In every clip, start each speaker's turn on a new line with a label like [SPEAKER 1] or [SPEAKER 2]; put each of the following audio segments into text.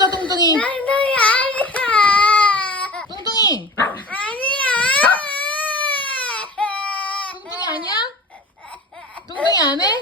[SPEAKER 1] 보자, 뚱뚱이.
[SPEAKER 2] 뚱뚱이 아니야.
[SPEAKER 1] 뚱뚱이.
[SPEAKER 2] 아니야.
[SPEAKER 1] 뚱뚱이 아니야? 뚱뚱이 안 해?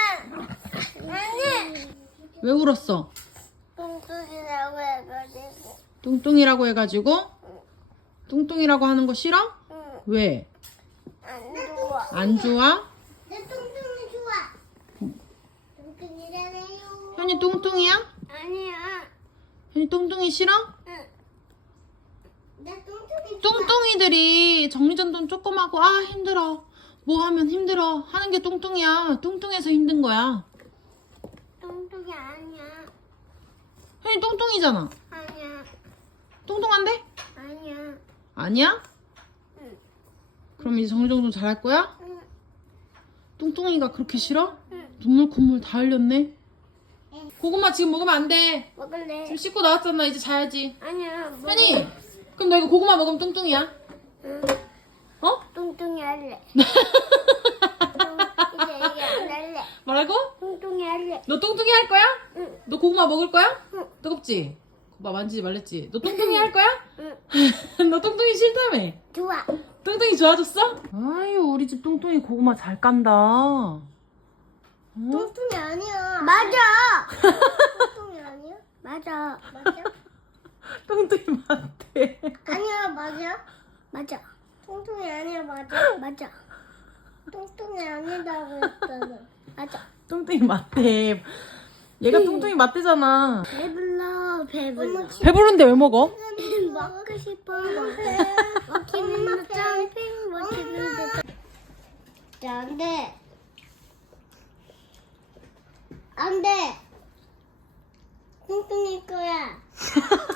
[SPEAKER 2] 아니.
[SPEAKER 1] 왜 울었어?
[SPEAKER 2] 뚱뚱이라고 해가지고.
[SPEAKER 1] 뚱뚱이라고 해가지고? 뚱뚱이라고 하는 거 싫어?
[SPEAKER 2] 응.
[SPEAKER 1] 왜?
[SPEAKER 2] 안 좋아.
[SPEAKER 1] 안 좋아?
[SPEAKER 2] 내 뚱뚱이 좋아. 뚱뚱이라네요.
[SPEAKER 1] 현이 뚱뚱이야?
[SPEAKER 2] 아니야.
[SPEAKER 1] 현이 뚱뚱이 싫어?
[SPEAKER 2] 응. 내 뚱뚱이 좋아.
[SPEAKER 1] 뚱뚱이들이 정리전돈 조금 하고 아 힘들어 뭐 하면 힘들어 하는 게 뚱뚱이야. 뚱뚱해서 힘든 거야.
[SPEAKER 2] 뚱뚱이 아니야.
[SPEAKER 1] 현이 뚱뚱이잖아.
[SPEAKER 2] 아니야.
[SPEAKER 1] 뚱뚱한데?
[SPEAKER 2] 아니야.
[SPEAKER 1] 아니야?
[SPEAKER 2] 응.
[SPEAKER 1] 그럼 이제 정리정돈 잘할 거야?
[SPEAKER 2] 응.
[SPEAKER 1] 뚱뚱이가 그렇게 싫어?
[SPEAKER 2] 응.
[SPEAKER 1] 눈물 콧물 다 흘렸네. 고구마 지금 먹으면 안 돼.
[SPEAKER 2] 먹을래.
[SPEAKER 1] 지금 씻고 나왔잖아. 이제 자야지.
[SPEAKER 2] 아니야.
[SPEAKER 1] 현이 그럼 너 이거 고구마 먹으면 뚱뚱이야?
[SPEAKER 2] 응.
[SPEAKER 1] 어?
[SPEAKER 2] 뚱뚱이 할래. 이제 이게 안 할래.
[SPEAKER 1] 뭐라고?
[SPEAKER 2] 뚱뚱이 할래.
[SPEAKER 1] 너 뚱뚱이 할 거야?
[SPEAKER 2] 응.
[SPEAKER 1] 너 고구마 먹을 거야?
[SPEAKER 2] 응.
[SPEAKER 1] 뜨겁지? 고구마 만지지 말랬지? 너 뚱뚱이 할 거야?
[SPEAKER 2] 응.
[SPEAKER 1] 너 뚱뚱이 싫다며?
[SPEAKER 2] 좋아.
[SPEAKER 1] 뚱뚱이 좋아졌어? 아유 우리 집 뚱뚱이 고구마 잘 깐다. 어?
[SPEAKER 2] 뚱뚱이 아니야. 맞아. 뚱뚱이 아니야? 맞아. 맞아?
[SPEAKER 1] 뚱뚱이 맞대.
[SPEAKER 2] 아니야. 맞아. 맞아. 뚱뚱이 아니야. 맞아. 맞아. 뚱뚱이 아니다고 했잖아. 맞아.
[SPEAKER 1] 뚱뚱이 맞대. 얘가 뚱뚱이 맞대잖아.
[SPEAKER 2] 배불러. 배불러.
[SPEAKER 1] 배부른데 왜 먹어?
[SPEAKER 2] 먹고 싶어. 먹기는 점핑. 먹기는 안 돼. 안 돼. 뚱뚱이 거야.